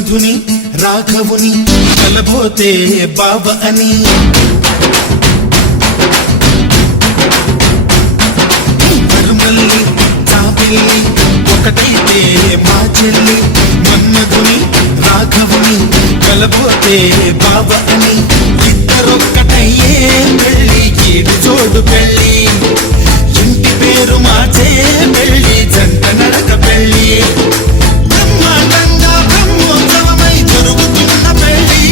మన్మధుని రాఘవుని కలబోతే బావ అని మరుమల్లి జాబిల్లి ఒకటైతే మా చెల్లి మన్మధుని రాఘవుని కలబోతే బావ అని ఇద్దరొక్కటయ్యే పెళ్ళి ఈడు జోడు పెళ్ళి ఇంటి పేరు మార్చే పెళ్ళి జంట నడక పెళ్ళి బ్రహ్మాండంగా బ్రహ్మోత్సవమై జరుగుతున్న పెళ్ళి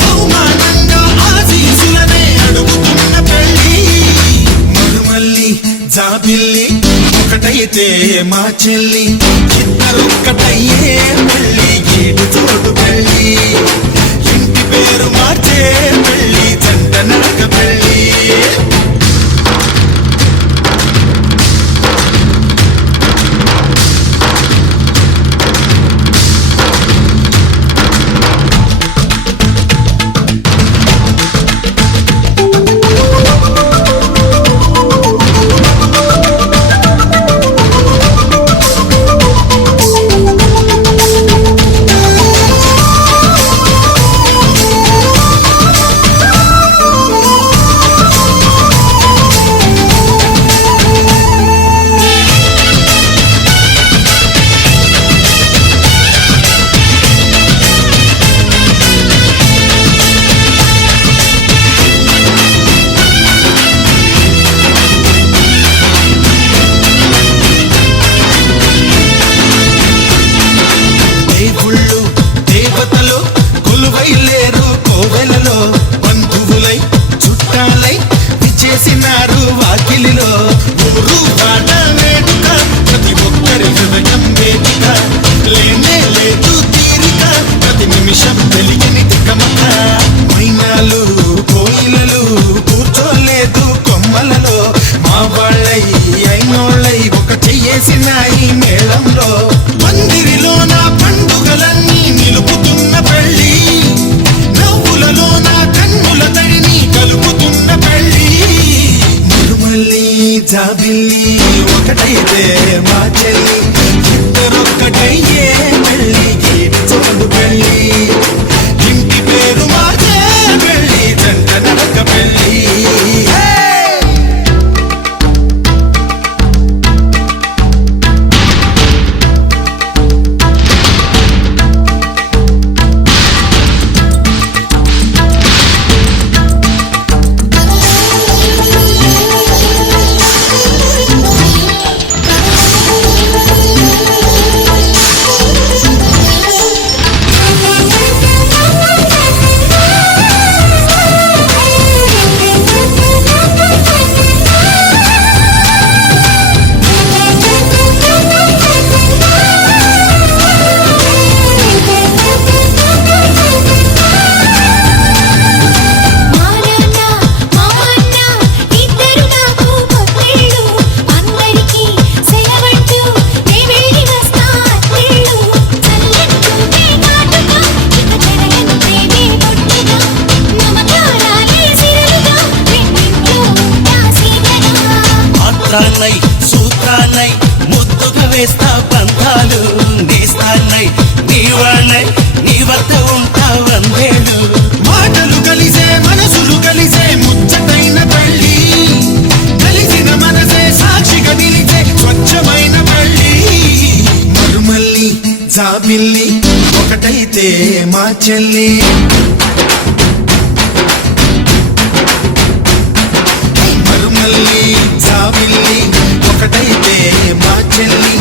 బహుమానంగా ఆశీసులనే అడుగుతున్న పెళ్ళి మరుమల్లి జాబిల్లి ఒకటైతే మా చెల్లి ఇద్దరొక్కటయ్యే పెళ్ళి ఈడు జోడు పెళ్ళి ఇంటి పేరు మార్చే పెళ్ళి జంట నడక పెళ్ళి చేసినారు వాకిలిలో ఊరు పాట వేడుక ప్రతి ఒక్కరి హృదయం వేదిక లేనే లేదు తీరిక ప్రతి నిమిషం తెలియని తికమక మైనాలు కోయిలలు కూర్చోలేదు కొమ్మలలో మా వాళ్ళై అయినోళ్ళై ఒక చెయ్యేసినాయి మేళంలో మందిరిలో నా పండుగలన్నీ నిలుపుతున్న పెళ్ళి నవ్వులలో నా కన్నుల తడిని కలుపుతున్న పెళ్ళి జాబిల్లి ఒకటైతే మా చెల్లి ఇద్దరొక్కటయ్యే పెళ్ళి గీడి చోడు పెళ్ళి ఇంటి పేరు మార్చే పెళ్ళి జంట నడక పెళ్ళి సూత్రాన్నై ముద్దుగా వేస్తా పంతాలు నేస్తాన్నై నీ వాళ్ళై నీ వద్ద ఉంటా వందేళ్ళు మాటలు కలిసే మనసులు కలిసే ముచ్చటైన పెళ్ళి కలిసిన మనసే సాక్షిగా నిలిచే స్వచ్ఛమైన పెళ్ళి మరుమల్లి జాబిల్లి ఒకటైతే మా చెల్లి మరుమల్లి జాబిల్లి ఒకటైతే మా చెల్లి